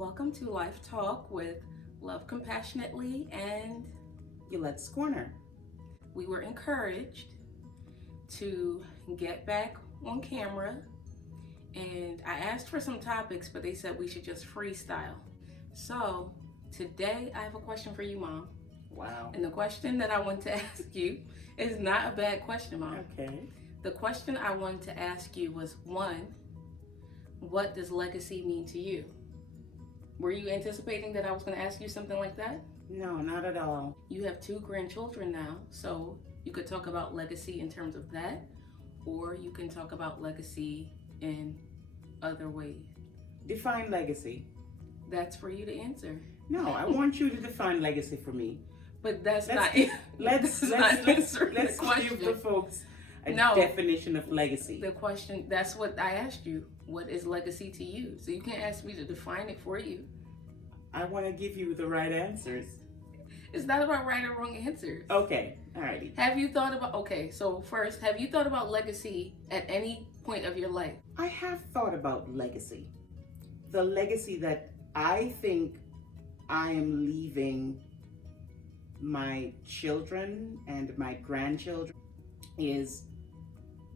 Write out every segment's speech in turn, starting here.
Welcome to Life Talk with Love Compassionately and Yulette's Corner. we were encouraged to get back on camera, and I asked for some topics, but they said we should just freestyle. So today I have a question for you, Mom. Wow. And the question that I want to ask you is not a bad question, Mom. Okay. The question I wanted to ask you was, one, what does legacy mean to you? Were you anticipating that I was going to ask you something like that? No, not at all. You have 2 grandchildren now, so you could talk about legacy in terms of that, or you can talk about legacy in other ways. Define legacy. That's for you to answer. No, I want you to define legacy for me. But that's Let's not Let's answering the give question. the folks a No. definition of legacy. The question, that's what I asked you. What is legacy to you? So you can't ask me to define it for you. I want to give you the right answers. It's not about right or wrong answers. Okay, alrighty. Have you thought about, okay, so first, have you thought about legacy at any point of your life? I have thought about legacy. The legacy that I think I am leaving my children and my grandchildren is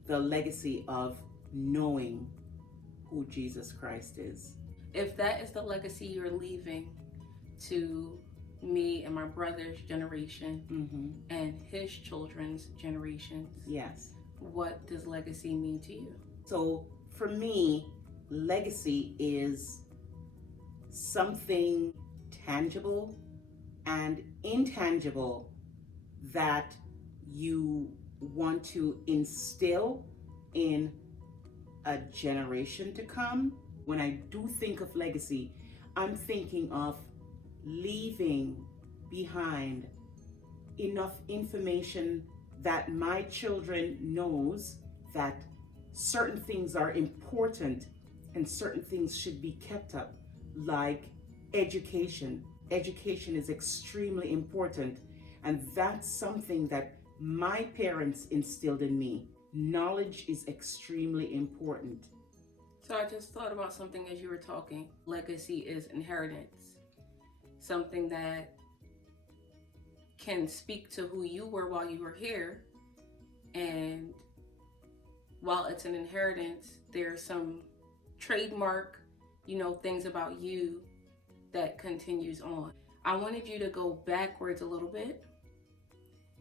the legacy of knowing who Jesus Christ is. If that is the legacy you're leaving to me and my brother's generation and his children's generations, Yes. what does legacy mean to you? So for me, legacy is something tangible and intangible that you want to instill in a generation to come. When I do think of legacy, I'm thinking of leaving behind enough information that my children knows that certain things are important and certain things should be kept up, like education. Education is extremely important, and that's something that my parents instilled in me. Knowledge is extremely important. So I just thought about something as you were talking. Legacy is inheritance. Something that can speak to who you were while you were here. And while it's an inheritance, there's some trademark, things about you that continues on. I wanted you to go backwards a little bit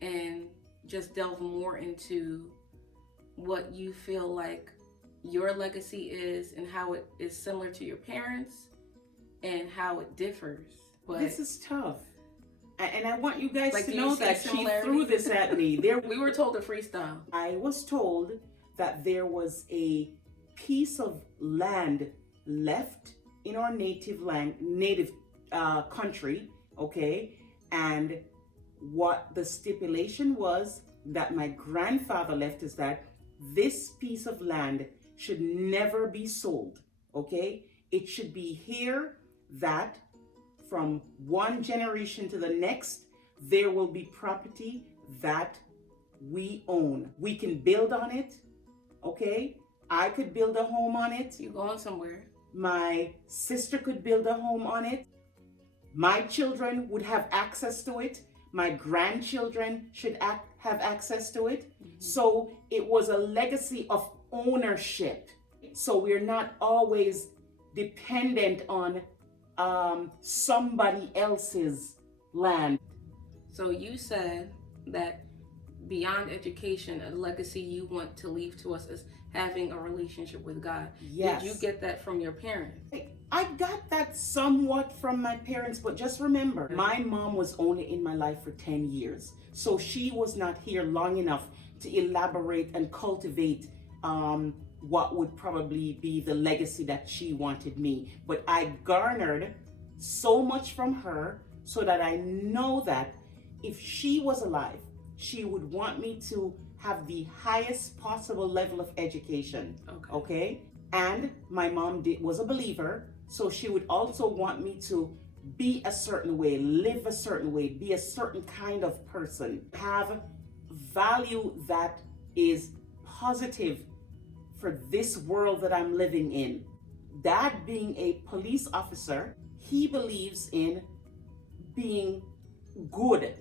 and just delve more into what you feel like your legacy is and how it is similar to your parents and how it differs. But This is tough. And I want you guys Like, to do you know see that she similarities? threw this at me. we were told to freestyle. I was told that there was a piece of land left in our native country, okay? And what the stipulation was that my grandfather left is that this piece of land should never be sold, okay? It should be here that from one generation to the next, there will be property that we own. We can build on it, okay? I could build a home on it. You going somewhere. My sister could build a home on it. My children would have access to it. My grandchildren should have access to it. So it was a legacy of ownership. So we're not always dependent on somebody else's land. So you said that beyond education, a legacy you want to leave to us is having a relationship with God. Yes. Did you get that from your parents? I got that somewhat from my parents, but just remember, my mom was only in my life for 10 years. So she was not here long enough to elaborate and cultivate what would probably be the legacy that she wanted me. But I garnered so much from her so that I know that if she was alive, she would want me to have the highest possible level of education. Okay? And my mom was a believer, so she would also want me to be a certain way, live a certain way, be a certain kind of person, have value that is positive for this world that I'm living in. Dad being a police officer, he believes in being good,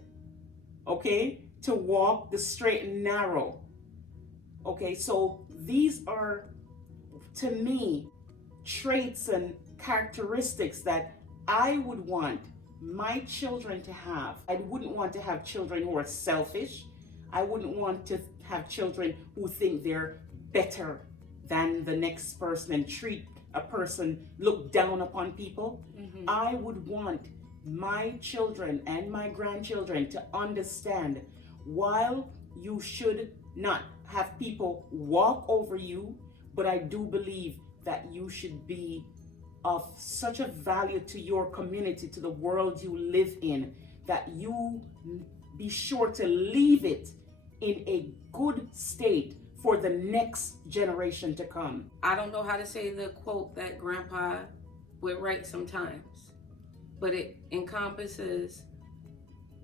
okay? To walk the straight and narrow. Okay, so these are, to me, traits and characteristics that I would want my children to have. I wouldn't want to have children who are selfish. I wouldn't want to have children who think they're better than the next person and treat a person, look down upon people. Mm-hmm. I would want my children and my grandchildren to understand, while you should not have people walk over you, but I do believe that you should be of such a value to your community, to the world you live in, that you be sure to leave it in a good state for the next generation to come. I don't know how to say the quote that Grandpa would write sometimes, but it encompasses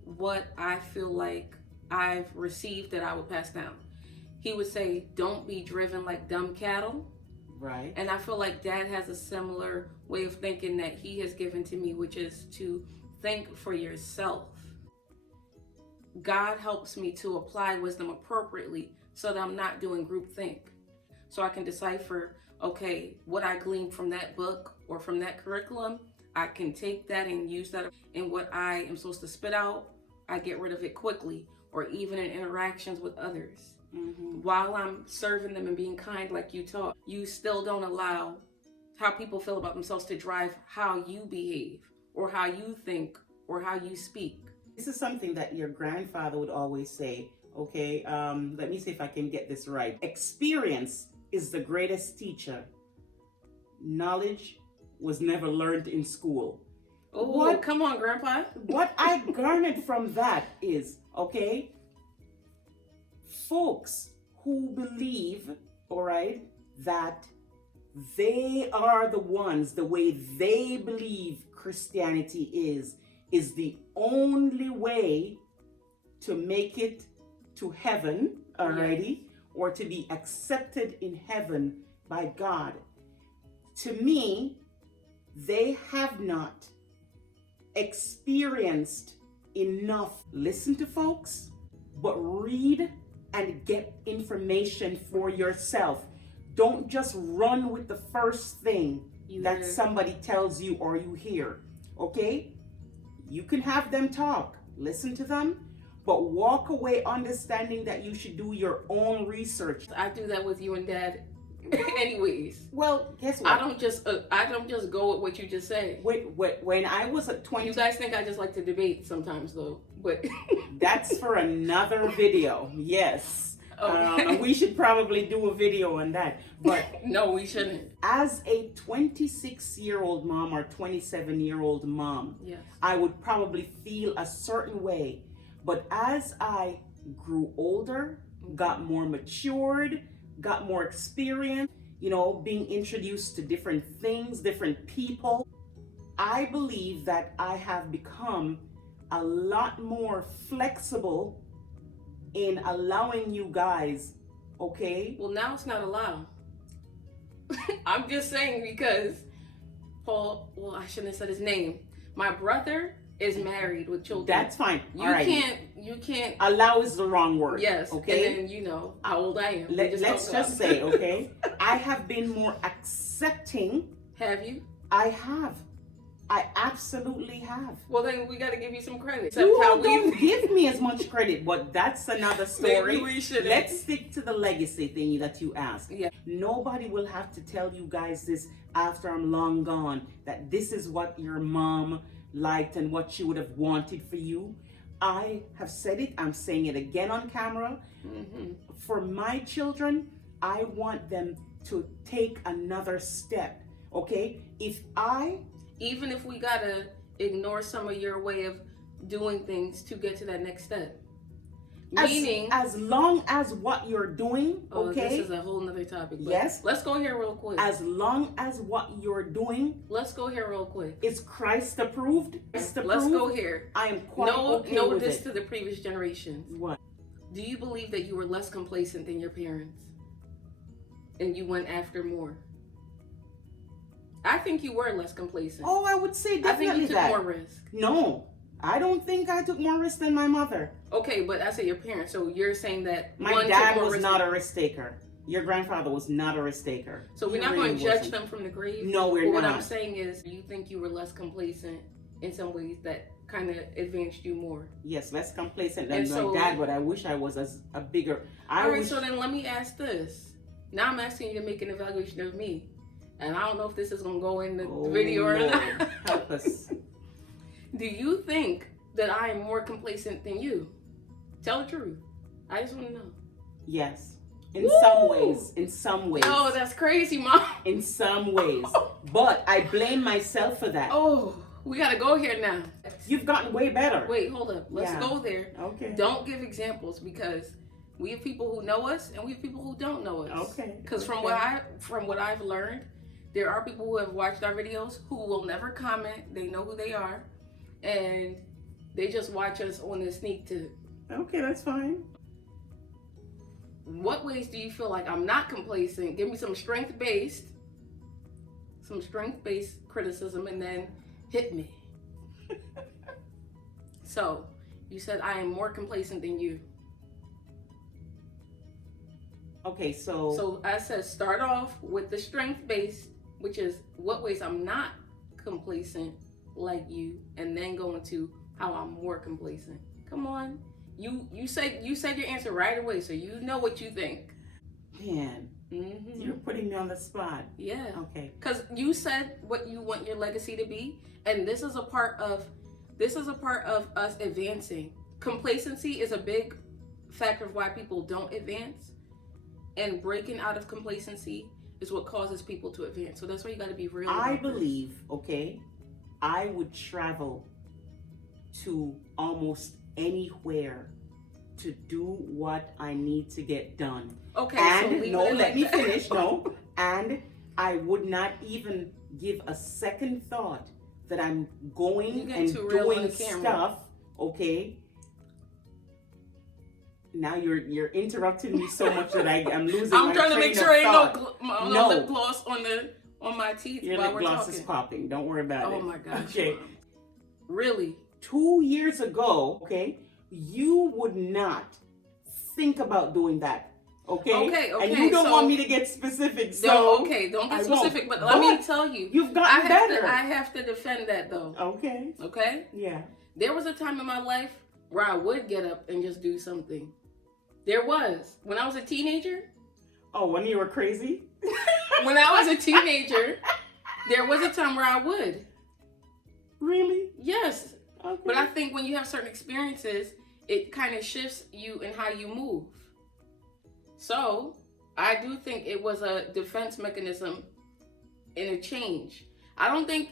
what I feel like I've received that I would pass down. He would say, don't be driven like dumb cattle. Right. And I feel like Dad has a similar way of thinking that he has given to me, which is to think for yourself. God helps me to apply wisdom appropriately so that I'm not doing groupthink. So I can decipher, okay, what I gleaned from that book or from that curriculum, I can take that and use that in what I am supposed to spit out. I get rid of it quickly, or even in interactions with others. Mm-hmm. While I'm serving them and being kind like you taught, you still don't allow how people feel about themselves to drive how you behave or how you think or how you speak. This is something that your grandfather would always say, okay? Let me see if I can get this right. Experience is the greatest teacher. Knowledge was never learned in school. Oh, come on, Grandpa. What I garnered from that is, okay, folks who believe, all right, that they are the ones, the way they believe Christianity is the only way to make it to heaven, alrighty, or to be accepted in heaven by God. To me, they have not experienced enough. Listen to folks, but read and get information for yourself. Don't just run with the first thing that somebody tells you or you hear, okay? You can have them talk, listen to them, but walk away understanding that you should do your own research. I do that with you and Dad anyways. Well, guess what? I don't just go with what you just say. When I was at 20... You guys think I just like to debate sometimes though, but... That's for another video, yes. Okay. We should probably do a video on that. But no, we shouldn't. As a 26-year-old mom or 27-year-old mom, yes, I would probably feel a certain way. But as I grew older, got more matured, got more experience, you know, being introduced to different things, different people, I believe that I have become a lot more flexible in allowing you guys, okay? Well, now it's not allowed. I'm just saying because Paul, well, I shouldn't have said his name. My brother is married with children. That's fine. You can't. Allow is the wrong word. Yes. Okay. And then you know how old I am. Let's just say, okay, I have been more accepting. Have you? I have. I absolutely have. Well, then we got to give you some credit. Don't give me as much credit, but that's another story. Maybe we shouldn't. Let's stick to the legacy thing that you asked. Yeah. Nobody will have to tell you guys this after I'm long gone, that this is what your mom liked and what she would have wanted for you. I have said it. I'm saying it again on camera. Mm-hmm. For my children, I want them to take another step. Okay? Even if we gotta ignore some of your way of doing things to get to that next step. Meaning, as long as what you're doing, okay? This is a whole nother topic. Yes. Let's go here real quick. As long as what you're doing, let's go here real quick. Is Christ approved? Let's go here. I am quite okay no with this it. To the previous generations. What? Do you believe that you were less complacent than your parents, and you went after more? I think you were less complacent. Oh, I would say I definitely think you took that. more risk. No, I don't think I took more risk than my mother. Okay, but I said your parents. So you're saying that My one dad took more was risk. not a risk taker. Your grandfather was not a risk taker. So we're He not really going to judge wasn't. them from the grave. No, we're But what not. I'm saying is, you think you were less complacent in some ways that kind of advanced you more. Yes, less complacent than And my so- dad, but I wish I was as a bigger. All right, so then let me ask this. Now I'm asking you to make an evaluation of me. And I don't know if this is going to go in the video or Lord, not. help us. Do you think that I am more complacent than you? Tell the truth. I just want to know. Yes. In Woo! some ways. In some ways. Oh, that's crazy, Mom. In some ways. But I blame myself for that. Oh, we got to go here now. You've gotten way better. Wait, hold up. Let's Yeah. go there. Okay. Don't give examples because we have people who know us and we have people who don't know us. Okay. Because from what I've learned, there are people who have watched our videos who will never comment. They know who they are, and they just watch us on the sneak tip. Okay, that's fine. What ways do you feel like I'm not complacent? Give me some strength-based criticism, and then hit me. So, you said I am more complacent than you. Okay, so So I said start off with the strength-based, which is what ways I'm not complacent like you, and then go into how I'm more complacent. Come on. You said your answer right away, so you know what you think. man, Mm-hmm. you're putting me on the spot. Yeah. Okay. Because you said what you want your legacy to be, and this is a part of us advancing. Complacency is a big factor of why people don't advance, and breaking out of complacency is what causes people to advance. So that's why you got to be real. I about this. believe, okay, I would travel to almost anywhere to do what I need to get done. Okay. And so leave no, it let like me that. finish. No, and I would not even give a second thought that I'm You going get and too real on doing the camera. stuff. Okay. Now you're interrupting me so much that I'm losing. I'm my trying to train make of sure ain't thought. no No. lip gloss on my teeth Your while lip we're gloss talking. is popping. Don't worry about it. Oh my gosh. Okay. Mom. Really? 2 years ago, okay, you would not think about doing that. Okay? Okay, And you don't so- want me to get specific, so No, okay, don't I get won't. specific, but let me But tell you. you've gotten better. I have to defend that though. Okay. Okay? Yeah. There was a time in my life where I would get up and just do something. There was. When I was a teenager, Oh, when you were crazy? when I was a teenager, there was a time where I would. Really? Yes. Okay. But I think when you have certain experiences, it kind of shifts you in how you move. So, I do think it was a defense mechanism and a change. I don't think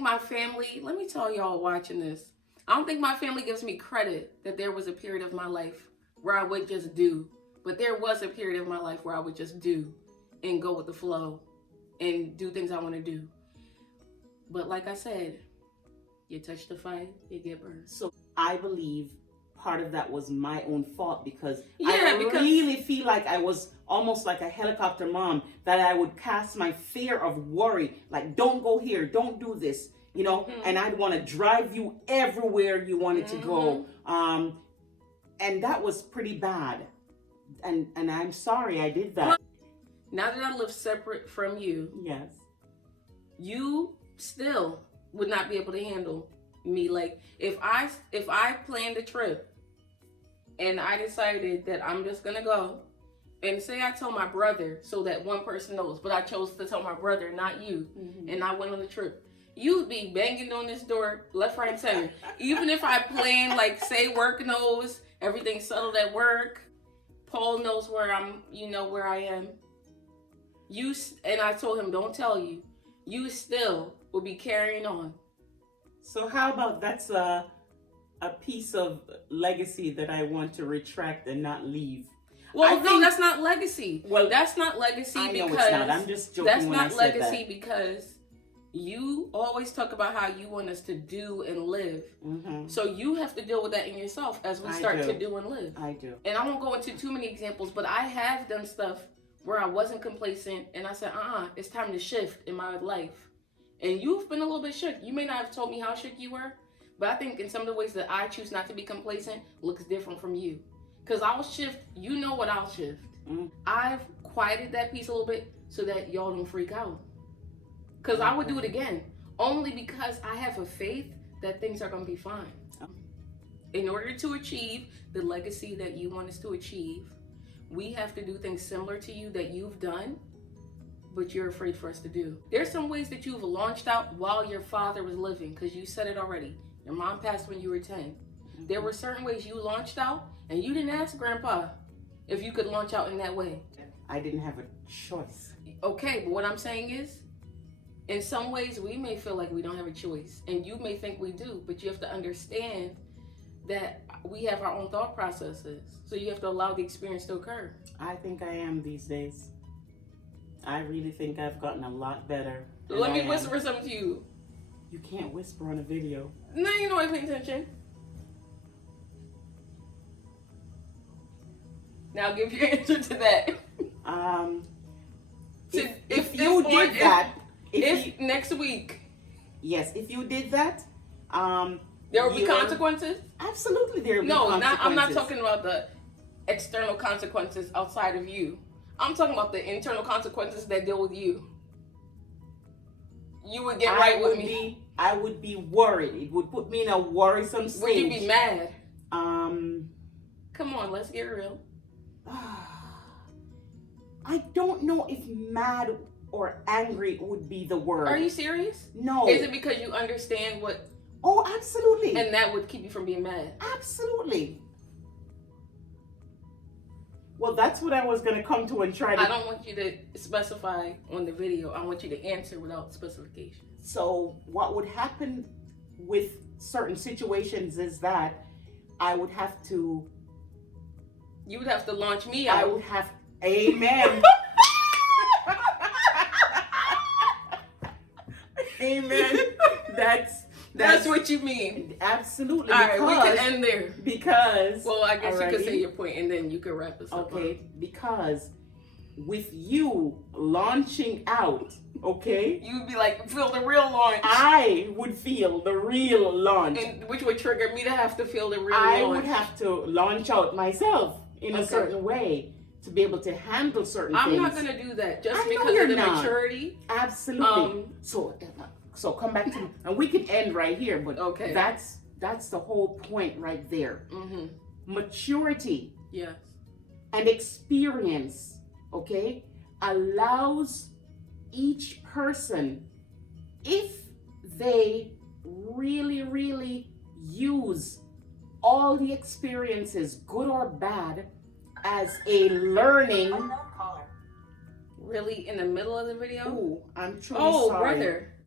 my family, let me tell y'all watching this, I don't think my family gives me credit that there was a period of my life where I would just do. But there was a period of my life where I would just do and go with the flow and do things I want to do. But like I said, you touch the fire, you get burned. So I believe part of that was my own fault because Yeah, I because- really feel like I was almost like a helicopter mom, that I would cast my fear of worry, like don't go here, don't do this, you know, Mhm. and I'd want to drive you everywhere you wanted to go. And that was pretty bad. And I'm sorry I did that. Now that I live separate from you, Yes. you still would not be able to handle me. Like if I planned a trip and I decided that I'm just gonna go, and say I told my brother so that one person knows, but I chose to tell my brother, not you, and I went on the trip, you'd be banging on this door left, right, and center. Even if I planned, like say work knows, everything's settled at work, Paul knows where I'm, you know where I am. And I told him, don't tell you. You still will be carrying on. So how about that's a piece of legacy that I want to retract and not leave. Well, I no, think- that's not legacy. Well, That's not legacy I know because it's not. I'm just joking that's when I not said legacy that. because you always talk about how you want us to do and live. Mm-hmm. So you have to deal with that in yourself as we I start do. to do and live. I do. And I won't go into too many examples, but I have done stuff where I wasn't complacent and I said, it's time to shift in my life. And you've been a little bit shook. You may not have told me how shook you were, but I think in some of the ways that I choose not to be complacent looks different from you. Because I'll shift, you know what I'll shift. I've quieted that piece a little bit so that y'all don't freak out. Because I would do it again. Only because I have a faith that things are going to be fine. In order to achieve the legacy that you want us to achieve, we have to do things similar to you that you've done, but you're afraid for us to do. There's some ways that you've launched out while your father was living, because you said it already. Your mom passed when you were 10. There were certain ways you launched out, and you didn't ask Grandpa if you could launch out in that way. I didn't have a choice. Okay, but what I'm saying is, in some ways we may feel like we don't have a choice, and you may think we do, but you have to understand that we have our own thought processes. So you have to allow the experience to occur. I think I am these days. I really think I've gotten a lot better. Let me whisper something to you. You can't whisper on a video. Now you know I pay attention. Now give your answer to that. If you did that, if next week. Yes, if you did that, there will be consequences? Absolutely, there will be consequences. I'm not talking about the external consequences outside of you. I'm talking about the internal consequences that deal with you. You would get right with me. I would be worried. It would put me in a worrisome stage. Would you be mad? Come on, let's get real. I don't know if mad or angry would be the word. Are you serious? No. Is it because you understand what? Oh, absolutely. And that would keep you from being mad? Absolutely. Well, that's what I was going to come to and try to... I don't want you to specify on the video. I want you to answer without specification. So what would happen with certain situations is that I would have to... You would have to launch me out. I would have... Amen. Amen. That's what you mean. Absolutely. All right, we can end there. Because... Well, I guess you could say your point and then you could wrap us up. Okay, because with you launching out, okay? You would be like, feel the real launch. I would feel the real launch. And which would trigger me to have to feel the real launch. I would have to launch out myself in a certain way to be able to handle certain things. I'm not going to do that just because of the maturity. Absolutely. So come back to me, and we can end right here, but okay. That's the whole point right there. Maturity, yes, and experience, okay, allows each person, if they really, really use all the experiences, good or bad, as a learning. Really, in the middle of the video? Oh, I'm truly sorry. brother.